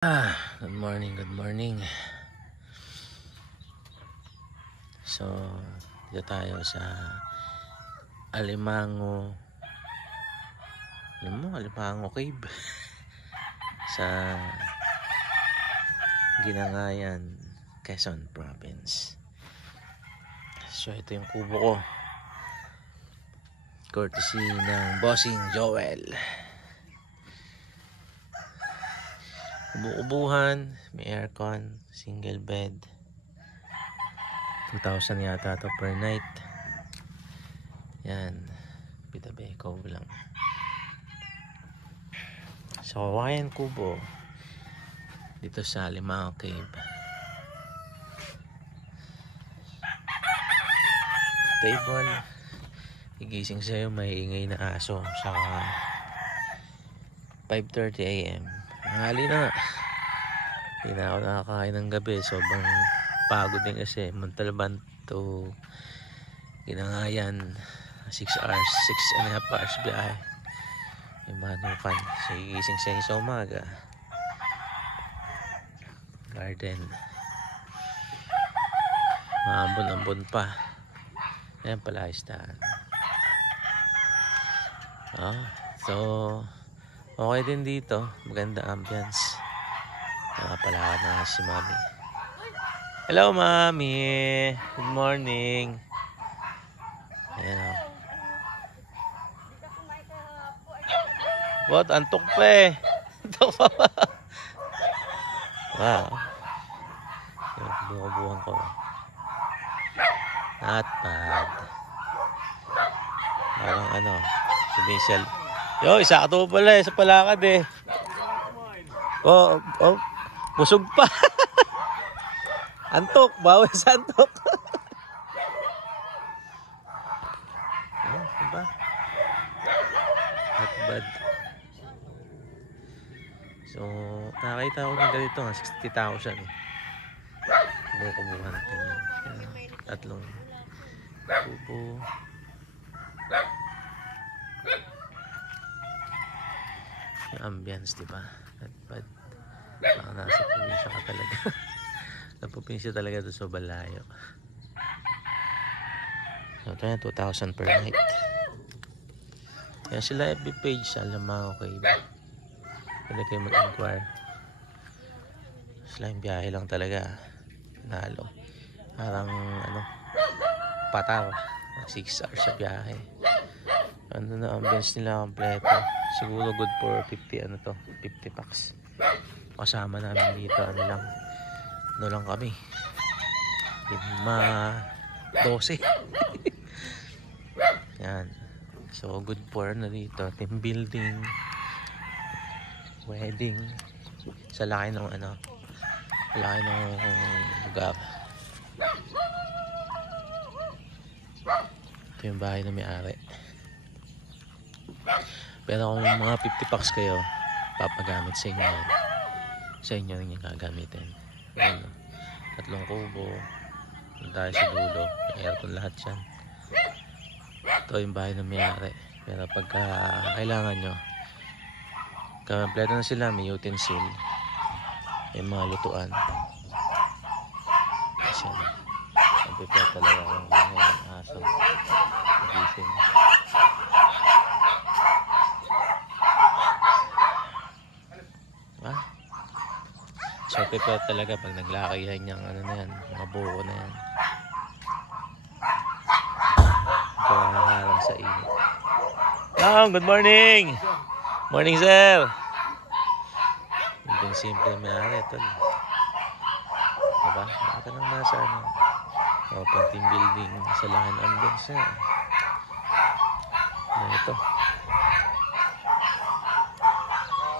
Good morning, good morning. So, dito tayo sa Alimango Cave sa Ginangayan, Quezon Province. So, ito yung kubo ko, courtesy ng Bossing Joel. Kubo-kubuhan, may aircon, single bed. 2,000 yata to per night. Yan, bitabe ko lang. So, Hawaiian kubo dito sa Alimango Cave. Table, gigising sa'yo may ingay na aso sa 5:30 AM. Hali na. Hindi na ako nakakain ng gabi. Sobrang pagod din kasi. Montalban to Ginangayan. 6 hours, 6.5 hours biyahe. May manukan. So, gigising sa'yo sa umaga. Garden. Maambon-ambon pa. Ayan pala istahan. So okay din dito. Maganda ambience. Nakapalakad na si Mami. Hello Mami. Good morning. Ayan. What? Antok pa eh. Antok pa ba? Wow. Bubuhan ko. Not bad. Parang si Michelle. Yo, isa ka to pala sa palakad eh. Busog pa. Antok, bawi sa antok. Diba? Not bad. So, nakakita ko ng ganito nga, 60,000 eh. Kumukubuhan natin yun. Tatlong kubo. Yung ambience, diba? Not bad. Baka nasa probinsya ka talaga. Napupinsya talaga doon sa Balayo. So, ito yan, 2,000 per night. Yan sila FB page sa Alimango Cave. Pwede kayo mag-inquire. Sila yung biyahe lang talaga. Nalo. Parang, patar. 6 hours sa biyahe. Ano na ambience nila kompleto. Siguro good for 50 50 packs. Kasama namin dito lang kami 12. Yan. So good for dito, team building, wedding, sa laki ng lugar. Ito yung bahay na may-ari. Pero kung mga 50 packs kayo, papagamit sa inyo yan. Sa inyo rin yung gagamitin. Ayan, 3 kubo. Doon tayo sa dulo. Aircon lahat yan. Ito yung bahay na may-ari. Pero pagka kailangan nyo, kompleto na sila. May utensil. May mga lutuan. Kasi ang prepare talaga ng aso. Gising. So prepare talaga pag naglakayan niyang mga buko na yan. Harang sa init. Good morning! Morning sir! Yung simple may-ari ito. Diba? Baka nang nasa team building sa lahan ambience na. Ito.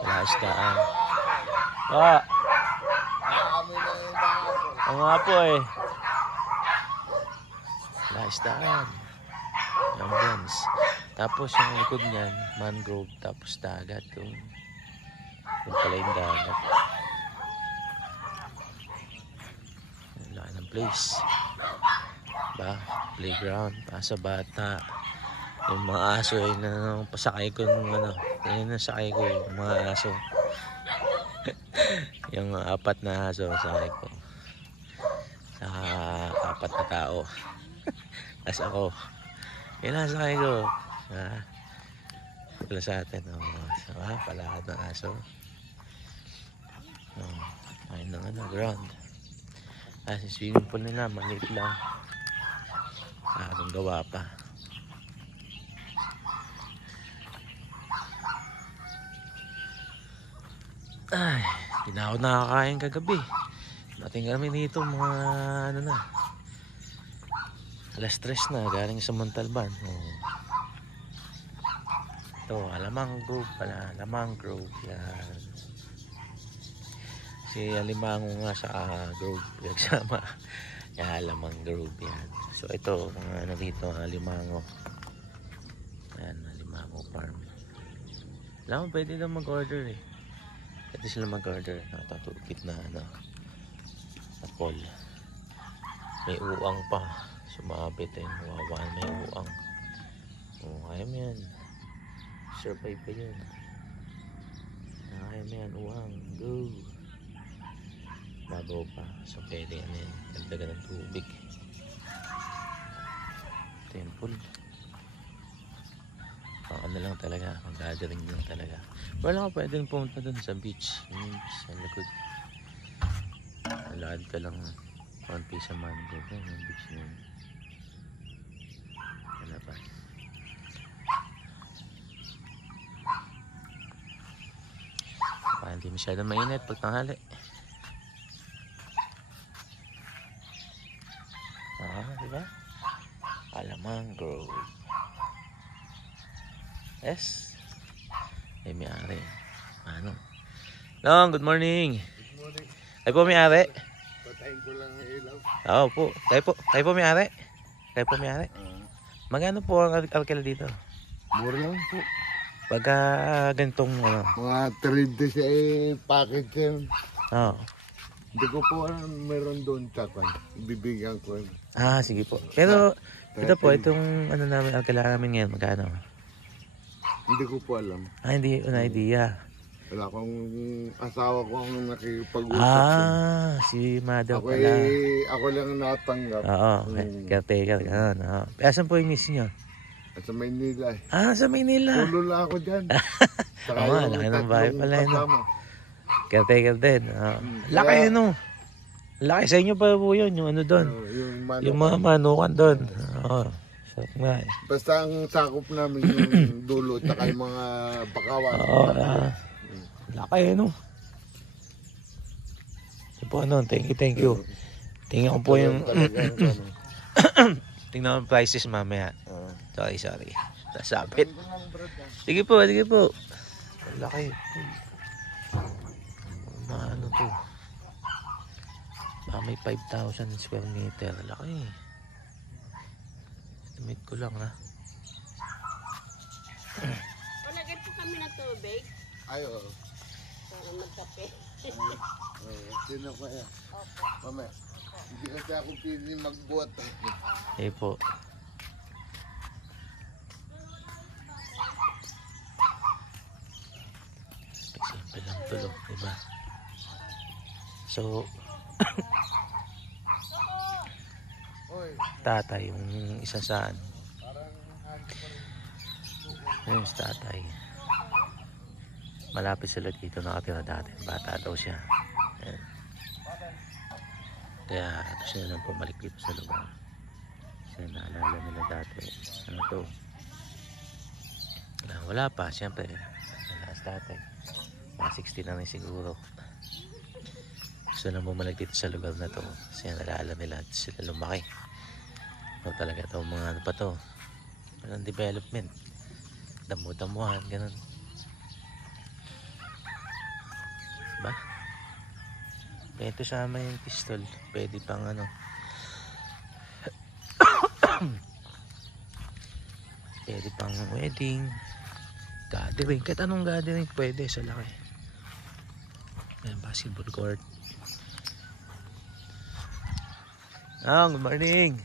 Wala istaan. Oo nga po eh. Laistaan. Ambience. Tapos yung likod niyan, mangrove. Tapos dagat. Yung pala yung dagat. Yung laki ng place. Ba? Playground. Pa sa bata. Yung mga aso ay pasakay ko nung Yan ang sakay ko yung mga aso. Yung apat na aso sa ko. Saka apat na tao. As ako. Yun ang sakay ko. Wala sa atin. So, palakad ng aso. Ayun ng ground. Kasi swimming pool nila, maliit lang. Anong gawa pa. Ay, hindi na ako nakakain kagabi. Dating kami dito mga ano na. Alas 3 na, galing sa Montalban. Ito, Alamang Grove pala. Alamang Grove, yan. Si Alimango nga sa Grove, nagsama. Yan, Alamang Grove, yan. So ito, mga ano dito, Alimango. Yan, Alimango Farm. Alam mo, pwede na mag-order eh. Pwede sila mag-order. Nakatatupit na ano. Na call. May uang pa. Sumabit eh. Wawan, may uang. Kaya mo yan. Survive pa yun. Kaya mo yan, uang. Go. Bago pa. So pwede yan yan. Dagdagan ng tubig. Temple. Ano lang talaga. Mag-gathering lang talaga. Wala ka pwedeng pumunta dun sa beach. Yung beach sa likod. Alad ka lang. 1 piece a month. Yung beach na yun. Wala pa. Hindi masyadong mainit pag tanghali. Diba? Alamang Grove. Yes. Ay, may-ari. Ano? Long, good morning. Good morning. Kayo po may-ari? Patayin ko lang ang ilaw. Oo po. Kayo po may-ari? Kayo po may-ari? Magkano po ang alkala dito? Mura lang po. Pagka ganitong ano? Mga 30 sa package yun. Oo. Hindi ko po meron doon tapan. Ibibigyan ko. Sige po. Pero ito po, itong ano namin, alkala namin ngayon, magkano? Hindi ko po alam. Hindi ko na idea. Wala akong asawa ko ang nakipag-usap. Si Mother pala. Ako lang natanggap. Oo, caretaker. Asan po yung miss nyo? At sa Maynila eh. Sa Maynila. Tulo lang ako dyan. Laki ng bahay pala yun. Caretaker din. Laki yun no. Laki sa inyo pa po yun, yung ano doon. Yung mga manukan doon. Sarap nga eh. Basta ang sakop namin yung dulo at yung mga bakawan. Laki yun no. Ito po ano, thank you. Tingnan ko po yung tingnan ko prices mamaya. Sorry. Nasabit. Sige po. Laki. Ano to? May 5,000 square meter. Laki. Estimate ko lang ha. Palagay po kami ng tubig. Ayo. Para magkape. Sino ko yan? Mamaya. Hindi kasi ako pili magbuhat. Po. Simple lang tulog, diba? So, tatay, yung isa saan. Ayun si tatay. Malapit sila dito nakatira dati. Bata daw siya. Ayan. Kaya siya lang pumalik dito sa lugar. Kasi naalala nila dati. Ano to? Wala pa, siyempre. Wala sa tatay. Mga 60 na rin siguro. Gusto lang bumalik dito sa lugar na to. Kasi naalala nila sila lumaki. Talaga ito mga ano pa to. Walang development. Damo-damuhan, ganun. Ba? Ito sama yung pistol. Pwede pang ano. Pwede pang wedding. Gathering. Kahit anong gathering pwede sa laki. Ayan, basketball court. Good morning.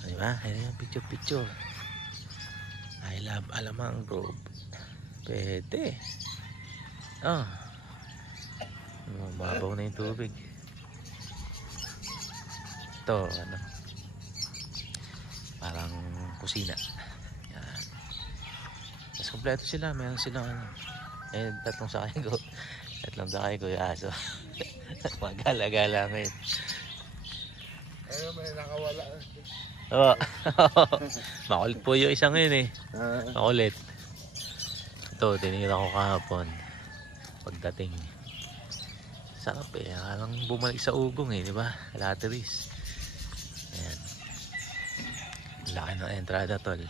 Diba? Ayan yung picture. I love Alamang Grove. Pwede. Bumabaw na yung tubig. Ito, ano, parang kusina. Yan. Mas kompleto sila. Meron silang ano. Eh, tatlong sakay ko. Tatlong sakay ko yung aso. Magala-gala ngayon. Ayun, may nakawala. Oo. Makulit po yung isang yun eh. Makulit. Ito, tinira ko kahapon. Pagdating. Sarap eh. Parang bumalik sa ugong eh, di ba? Lateris. Ayan. Laki ng entrada, tol.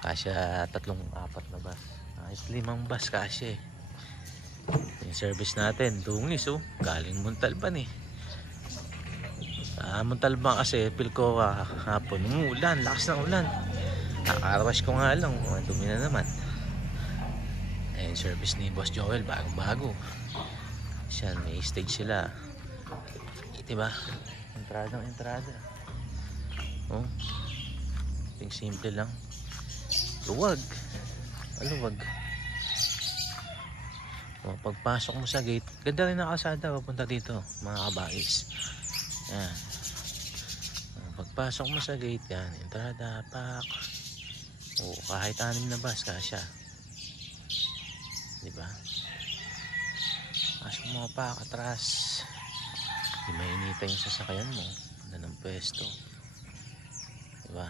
Kasya 3-4 na bus. Ayos 5 bus kasya eh. Yung service natin, dungis oh. Galing Montalban eh. Montalban kasi, feel ko hapon. Umuulan, lakas ng ulan. Nakakarwash ko nga lang. Dumi na naman. Ayan, service ni Boss Joel, bagong-bago. Siyan, may stage sila. Diba? Entrada. Oh. Ting simple lang. Luwag. Luwag. Oh, pagpasok mo sa gate, ganda rin ang kalsada papunta dito, mga kabais. Yan. Oh, pagpasok mo sa gate, yan. Entrada, pak. Oh, kahit 6 na bus, kasya. Diba? Pasok mo pa, atras. Di mainita yung sasakyan mo. Ganda ng pwesto. Diba?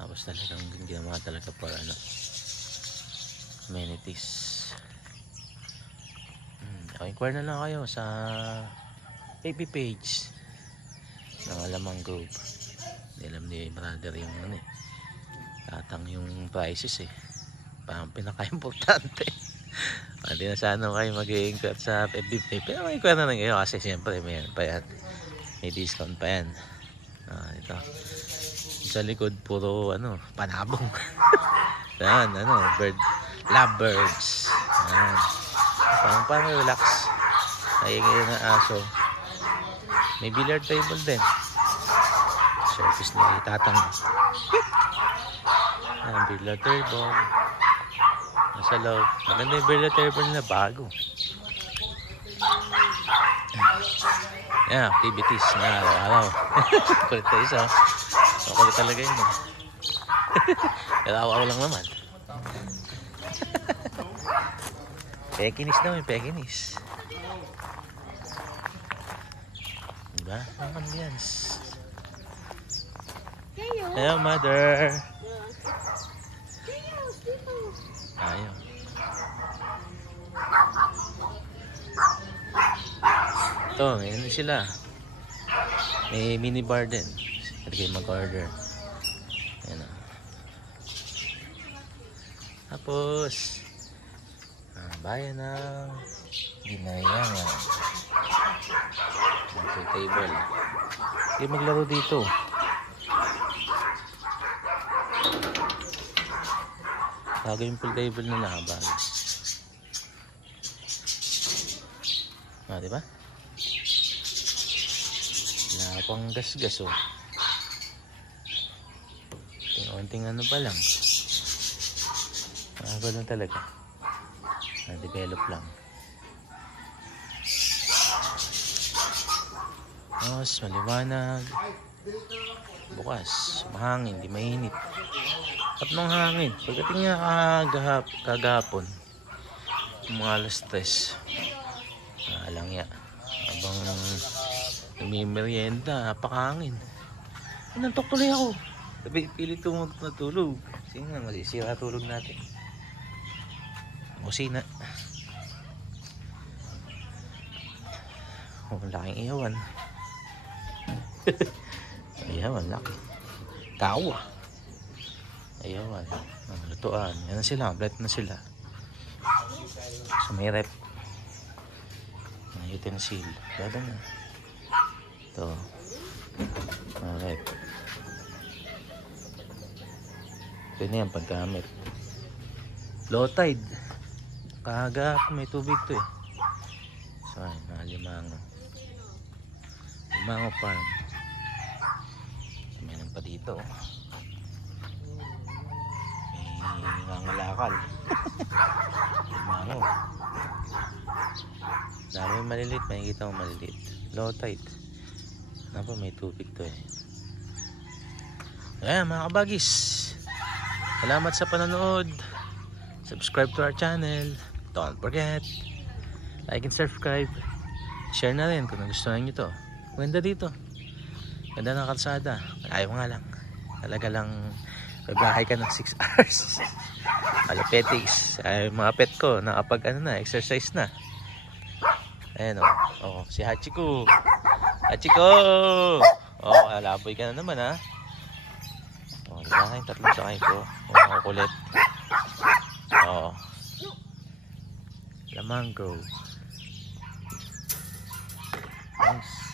Tapos talagang ginawa talaga para ano, amenities. Inquire na lang kayo sa FB page ng Alamang Group. Hindi alam ni brother yung ano eh, tatang yung prices eh. Parang pinaka-importante. Hindi na sana kayo mag-i-inquire sa FB page, pero mag-inquire na lang kayo kasi siyempre may pa yan, may discount pa yan. Ito sa likod puro ano, panabong. Yan, ano, lovebirds. Yan. Parang relax. Nagiging ng aso. May billiard table din. Service ni tatang. Yan, billiard table. Nasa loob. Maganda yung billiard table na bago. Yan, activities na araw-araw. Kulit tayo isa. Kulit talaga yun. Pero awa lang naman. Pekinis daw yung Pekinis. Diba? Ang ambience. Hello, mother. Ayaw. Ito, ngayon na sila. May minibar din. Pwede kayo mag-order. Ayan o. Tapos bayan ng Ginayangan. Pool table. Hindi maglaro dito. Bago yung pool table nila, bago. Diba? Wala pang gas-gas oh. Ting-unting ano pa lang. Ganun talaga. Na-develop lang. Mas maliwanag. Bukas. Mahangin. Di mainit. At nung hangin. Pagdating niya kagapon. Mga alas 3. Alang ya. Habang namimerienda. Napakahangin. Nantok tuloy ako. Sabi, pilit ko matulog. Sige nga, masisira tulog natin. Kusina. Oh, laking iyawan. Iyawan, laki. Kawa. Iyawan. Lutuan. Yan na sila. Complete na sila. So may rep. May utensil. Gada na. Ito. May rep. Ito na yan paggamit. Low tide. Kaga may tubig to eh. So ay, mga Limango farm. Meron pa dito. May nangangalakal. Limango. Dami maliliit, makikita mo maliliit. Low tide. Ano po, may tubig to eh. Ayan mga kabagis. Salamat sa panonood. Subscribe to our channel. Don't forget. Like and subscribe. Share na rin kung nagustuhan nyo to. Ganda dito. Ganda ng kalsada. Ayaw nga lang. Talaga lang babahay ka ng 6 hours. Kalapetis. Ay, mga pet ko nakapag exercise na. Ayan o. Oh, si Hachiko. Hachiko! Oh, alaboy ka na naman ha. Oh, diba kayong tatlong sakay ko. Oh, ang kulit. Oh. La mangrove. Nice.